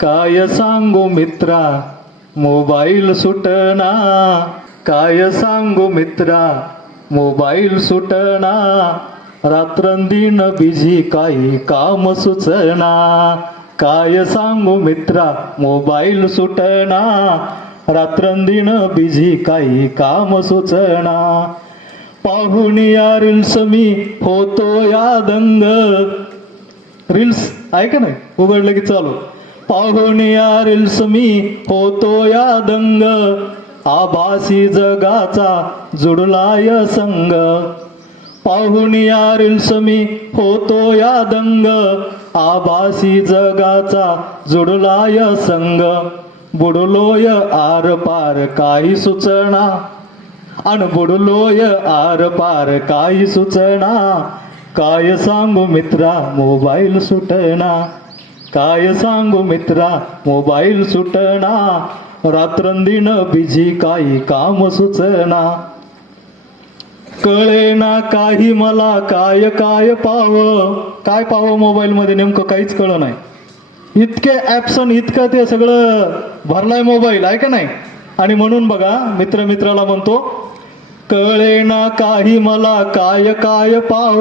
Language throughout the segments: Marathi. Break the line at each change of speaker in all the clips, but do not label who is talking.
काय सांगू मित्रा? मोबाईल सुटना. काय सांगू मित्रा? मोबाईल सुटना. रात्रंदिन बिझी काही काम सुचना. काय सांगू मित्रा? मोबाईल सुटना. रात्रंदिन बिझी काही काम सुचना. पाहून या रील्स मी होतो या दंग. रील्स आहे का नाही? उघडलं की चालू. पाहुणे या रिल्स मी होतो या दंग. आभासी जगाचा जुडलाय संग. पाहुणे या रिल्स मी होतो या दंग. आभासी जगाचा जुडलाय संग. बुडलोय आर पार काही सुचना. अन बुडलोय आर पार काही सुचना. काय सांगू मित्रा मोबाईल सुटना. काय सांगू मित्रा मोबाईल सुटणा रात्रंदिन बिझी काही काम सुचना. कळेना काही मला काय काय पाव. काय पाव मोबाईल मध्ये नेमकं काहीच कळ नाही. इतके ऍप्स इतकं ते सगळं भरलाय मोबाईल आहे का नाही? आणि म्हणून बघा मित्र मित्राला म्हणतो कळे ना काही मला काय काय पाव.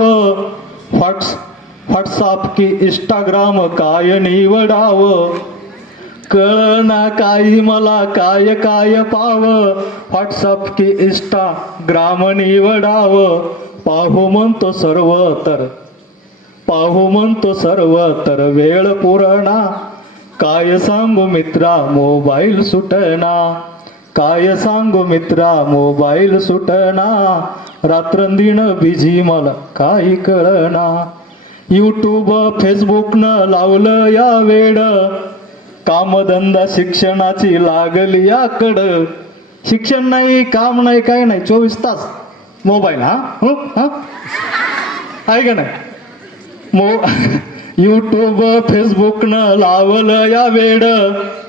व्हॉट्स व्हॉट्सअप की इंस्टाग्राम काय निवडाव? कळना काही मला काय काय पाव? व्हॉट्सअप की इंस्टाग्राम निवडाव? पाहू म्हणतो सर्व तर. पाहू म्हणतो सर्व तर वेळ पुरणा. काय सांगू मित्रा मोबाईल सुटना. काय सांगू मित्रा मोबाईल सुटना. रात्रंदिन बिझी मला काही कळना. यूट्यूब फेसबुकनं लावलं या वेड. कामधंदा शिक्षणाची लागली याकड. शिक्षण नाही काम नाही काय नाही. चोवीस तास. मोबाईल हा? हा? आहे का नाही? मो यूट्यूब फेसबुकनं लावलं या वेड.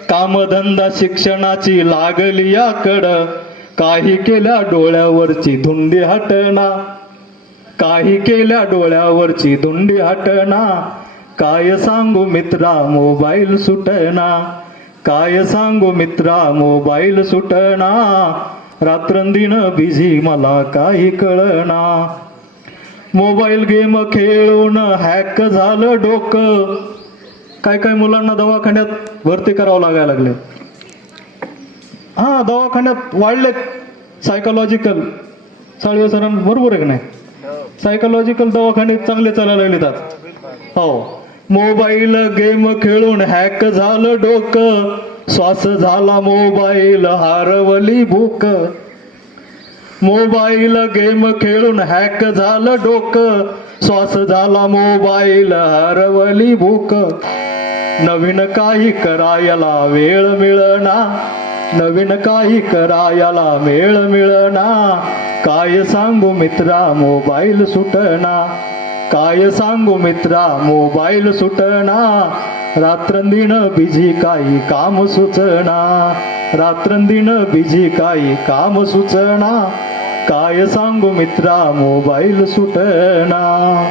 कामधंदा शिक्षणाची लागली याकड. काही केल्या डोळ्यावरची धुंदी हटना. काही केल्या डोळ्यावरची धुंडी हटना. काय सांगू मित्रा मोबाईल सुटना. काय सांगू मित्रा मोबाईल सुटना. रात्रंदिन बिझी मला काही कळना. मोबाईल गेम खेळून हॅक झालं डोकं. काय काय मुलांना दवाखान्यात भरती करावं लागायला लागले? हा दवाखान्यात वाढले सायकोलॉजिकल साळवे सरां बरोबर आहे का नाही? सायकोलॉजिकल दवाखाने चांगले चालायला लागले त्यात हो. मोबाईल गेम खेळून हॅक झालं डोकं. श्वास झाला मोबाईल हारवली भूक. मोबाईल गेम खेळून हॅक झालं डोकं. श्वास झाला मोबाईल हरवली भूक. नवीन काही करायला वेळ मिळना. नवीन काही करायला वेळ मिळना. काय सांगू मित्रा मोबाईल सुटना. काय सांगू मित्रा मोबाईल सुटना. रात्रंदिन बिझी काही काम सुचना. रात्रंदिन बिझी काही काम सुचना. काय सांगू मित्रा मोबाईल सुटना.